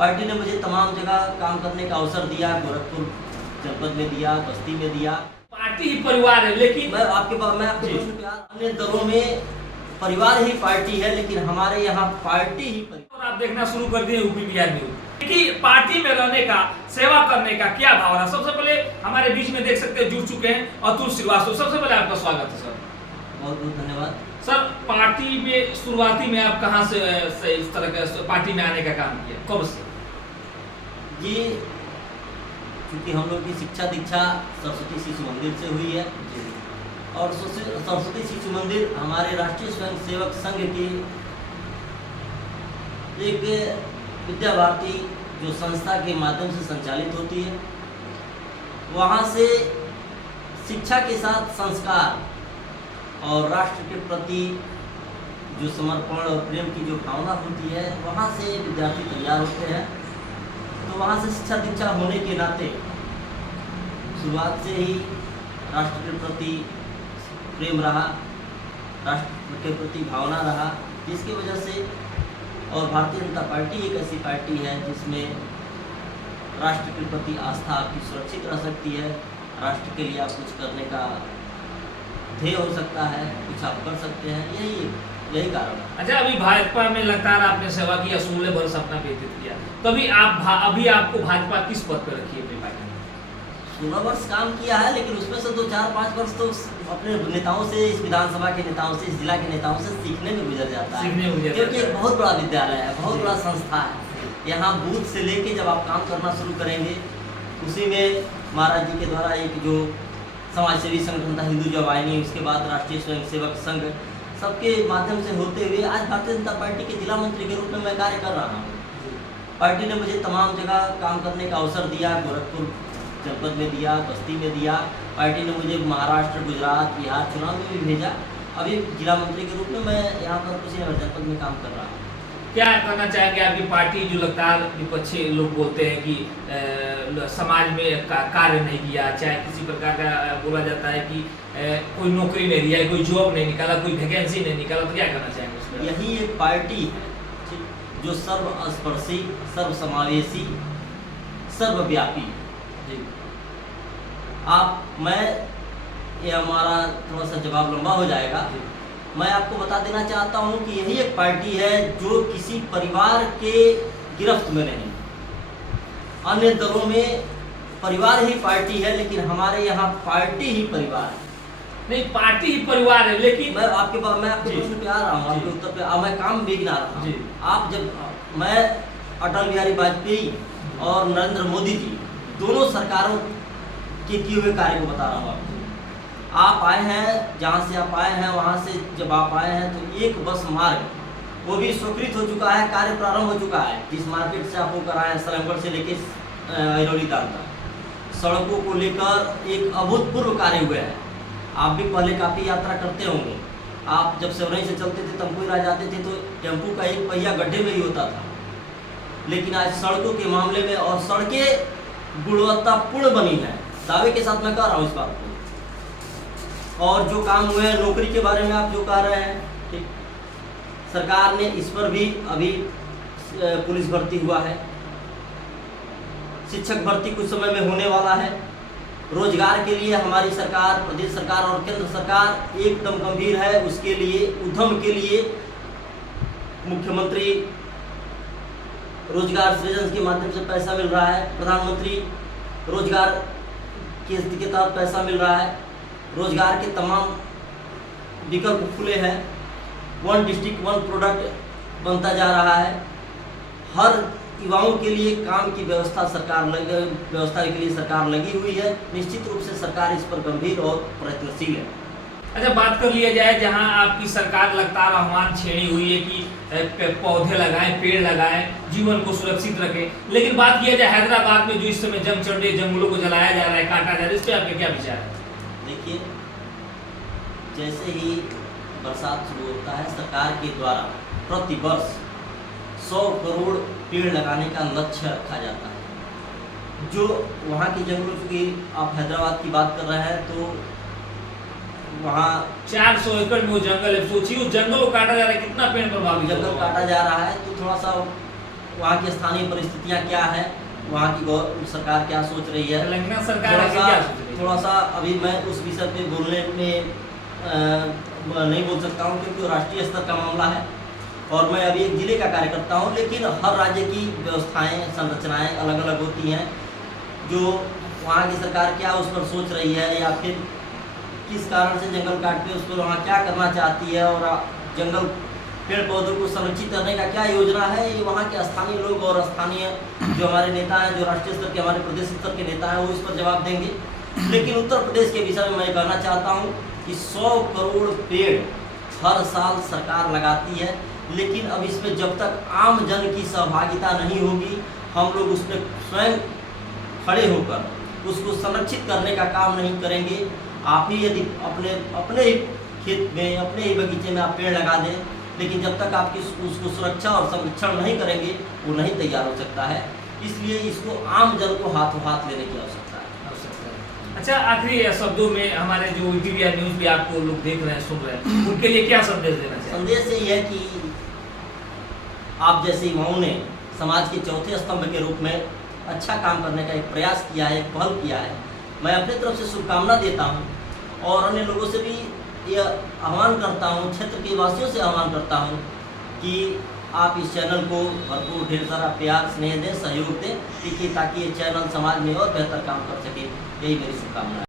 Party ने मुझे तमाम जगह काम करने का अवसर दिया, गोरखपुर जनपद में दिया, बस्ती में दिया। पार्टी ही परिवार है, लेकिन मैं आपके प्रश्न पे अन्य दलों में परिवार ही पार्टी है, लेकिन हमारे यहाँ पार्टी ही परिवार। और आप देखना शुरू कर दिए यूपी बिहार न्यूज कि पार्टी में रहने का, सेवा करने का क्या भावना। सबसे पहले हमारे बीच में देख सकते हैं जुड़ चुके हैं अतुल श्रीवास्तव। सबसे पहले आपका स्वागत है सर। बहुत बहुत धन्यवाद सर, पार्टी में शुरुआती में आप कहां से इस तरह का पार्टी में आने का काम किया, कब से? ये क्योंकि हम लोग की शिक्षा दीक्षा सरस्वती शिशु मंदिर से हुई है, और सरस्वती शिशु मंदिर हमारे राष्ट्रीय स्वयंसेवक संघ की एक विद्या भारती जो संस्था के माध्यम से संचालित होती है। वहाँ से शिक्षा के साथ संस्कार और राष्ट्र के प्रति जो समर्पण और प्रेम की जो भावना होती है, वहाँ से विद्यार्थी तैयार होते हैं। तो वहाँ से शिक्षा दीक्षा होने के नाते शुरुआत से ही राष्ट्र के प्रति प्रेम रहा, राष्ट्र के प्रति भावना रहा, जिसकी वजह से और भारतीय जनता पार्टी एक ऐसी पार्टी है जिसमें राष्ट्र के प्रति आस्था आपकी सुरक्षित रह सकती है। राष्ट्र के लिए आप कुछ करने का ध्येय हो सकता है, कुछ आप कर सकते हैं, यही कारण है। अच्छा, अभी भाजपा में लगातार आपने सेवा की, 16 वर्ष अपना व्यतीत किया, तभी अभी आपको भाजपा किस पद पर रखी है अपनी पार्टी में? 16 वर्ष काम किया है, लेकिन उसमें से 2-4-5 वर्ष तो अपने नेताओं से, इस विधानसभा के नेताओं से, इस जिला के नेताओं से सीखने में गुजर जाता है, क्योंकि एक बहुत बड़ा विद्यालय है, बहुत बड़ा संस्था है। यहाँ बूथ से लेके जब आप काम करना शुरू करेंगे, उसी में महाराज जी के द्वारा एक जो समाज सेवी संगठन था हिंदू जवानी, उसके बाद राष्ट्रीय स्वयंसेवक संघ, सबके माध्यम से होते हुए आज भारतीय जनता पार्टी के जिला मंत्री के रूप में मैं कार्य कर रहा हूँ। पार्टी ने मुझे तमाम जगह काम करने का अवसर दिया, गोरखपुर जनपद में दिया, बस्ती में दिया। पार्टी ने मुझे महाराष्ट्र, गुजरात, बिहार चुनाव में भी भेजा। अभी जिला मंत्री के रूप में मैं यहाँ पर कुशीनगर जनपद में काम कर रहा हूँ। क्या करना चाहेंगे? आपकी पार्टी जो लगातार विपक्षी लोग बोलते हैं कि समाज में कार्य नहीं किया, चाहे किसी प्रकार का बोला जाता है कि कोई नौकरी नहीं दिया, कोई जॉब नहीं निकाला, कोई वैकेंसी नहीं निकाला, तो क्या करना चाहेंगे उसमें? यही एक पार्टी है जो सर्वस्पर्शी, सर्वसमावेशी, सर्वव्यापी है। ये हमारा थोड़ा सा जवाब लंबा हो जाएगा। मैं आपको बता देना चाहता हूं कि यही एक पार्टी है जो किसी परिवार के गिरफ्त में नहीं। अन्य दलों में परिवार ही पार्टी है, लेकिन हमारे यहाँ पार्टी ही परिवार है। नहीं, पार्टी ही परिवार है, लेकिन मैं आपके प्रश्न पे आ रहा हूँ, आपके उत्तर पे मैं काम भी गिना रहा हूँ। आप जब मैं अटल बिहारी वाजपेयी और नरेंद्र मोदी जी दोनों सरकारों के किए हुए कार्य को बता रहा हूँ आपको। आप आए हैं, जहाँ से आप आए हैं वहाँ से जब आप आए हैं तो एक बस मार्ग वो भी स्वीकृत हो चुका है, कार्य प्रारंभ हो चुका है। जिस मार्केट से आप होकर आए हैं, सलेमगढ़ से लेके ऐरोली तक, सड़कों को लेकर एक अभूतपूर्व कार्य हुए हैं। आप भी पहले काफ़ी यात्रा करते होंगे। आप जब सेवरई से चलते थे, तमकुई आ जाते थे, तो टेम्पू का एक पहिया गड्ढे में ही होता था। लेकिन आज सड़कों के मामले में और सड़कें गुणवत्तापूर्ण बनी है, दावे के साथ मैं कह रहा हूँ इस बात को। और जो काम हुए हैं, नौकरी के बारे में आप जो कह रहे हैं, ठीक, सरकार ने इस पर भी अभी पुलिस भर्ती हुआ है, शिक्षक भर्ती कुछ समय में होने वाला है। रोजगार के लिए हमारी सरकार, प्रदेश सरकार और केंद्र सरकार एकदम गंभीर है। उसके लिए, उद्यम के लिए मुख्यमंत्री रोजगार सृजन के माध्यम से पैसा मिल रहा है, प्रधानमंत्री रोजगार के तहत पैसा मिल रहा है। रोजगार के तमाम विकल्प खुले हैं। 1 डिस्ट्रिक्ट 1 प्रोडक्ट बनता जा रहा है। हर युवाओं के लिए काम की व्यवस्था के लिए सरकार लगी हुई है। निश्चित रूप से सरकार इस पर गंभीर और प्रयत्नशील है। अच्छा, बात कर लिया जाए, जहां आपकी सरकार लगातार आह्वान छेड़ी हुई है कि पौधे लगाएं, पेड़ लगाएं, जीवन को सुरक्षित रखें, लेकिन बात किया जाए हैदराबाद में जो इस समय जंग चल रही है, जंगलों को जलाया जा रहा है, काटा जा रहा है, इस पर आपके क्या विचार है? देखिए, जैसे ही बरसात शुरू होता है, सरकार के द्वारा प्रति वर्ष 100 करोड़ पेड़ लगाने का लक्ष्य रखा जाता है। जो वहाँ की जंगलों की, आप हैदराबाद की बात कर रहे हैं, तो वहाँ 400 एकड़ में वो जंगल है। सोचिए, उस जंगल को काटा जा रहा है, कितना पेड़ प्रभावित, जंगल काटा जा रहा है। तो थोड़ा सा वहाँ की स्थानीय परिस्थितियाँ क्या है, वहाँ की सरकार क्या सोच रही है। तेलंगाना सरकार आगे क्या सोच रही है? थोड़ा सा अभी मैं उस विषय पे बोलने में नहीं बोल सकता हूँ, क्योंकि वो राष्ट्रीय स्तर का मामला है और मैं अभी एक जिले का कार्यकर्ता हूँ। लेकिन हर राज्य की व्यवस्थाएं, संरचनाएं अलग अलग होती हैं। जो वहाँ की सरकार क्या उस पर सोच रही है, या फिर किस कारण से जंगल काट के उस पर वहाँ क्या करना चाहती है, और जंगल पेड़ पौधों को संरक्षित करने का क्या योजना है, ये वहाँ के स्थानीय लोग और स्थानीय जो हमारे नेता हैं, जो राष्ट्रीय स्तर के, हमारे प्रदेश स्तर के नेता हैं, वो इस पर जवाब देंगे। लेकिन उत्तर प्रदेश के विषय में मैं कहना चाहता हूँ कि 100 करोड़ पेड़ हर साल सरकार लगाती है, लेकिन अब इसमें जब तक आम जन की सहभागिता नहीं होगी, हम लोग उस पर स्वयं खड़े होकर उसको संरक्षित करने का काम नहीं करेंगे। आप ही यदि अपने ही खेत में, अपने ही बगीचे में आप पेड़ लगा दें, लेकिन जब तक आपकी उसको सुरक्षा और संरक्षण नहीं करेंगे, वो नहीं तैयार हो सकता है। इसलिए इसको आम जन को हाथों हाथ लेने की आवश्यकता है। अच्छा, आखिरी शब्दों में हमारे जो टीवी न्यूज़ भी आपको लोग देख रहे हैं, सुन रहे हैं, उनके लिए क्या संदेश देना चाहिए? संदेश यही है कि आप जैसे युवाओं ने समाज के चौथे स्तंभ के रूप में अच्छा काम करने का एक प्रयास किया है, एक पहल किया है, मैं अपनी तरफ से शुभकामना देता हूँ और अन्य लोगों से भी यह आह्वान करता हूँ, क्षेत्र के वासियों से आह्वान करता हूँ कि आप इस चैनल को भरपूर ढेर सारा प्यार, स्नेह दें, सहयोग दें, ताकि ये चैनल समाज में और बेहतर काम कर सके। यही मेरी शुभकामना है।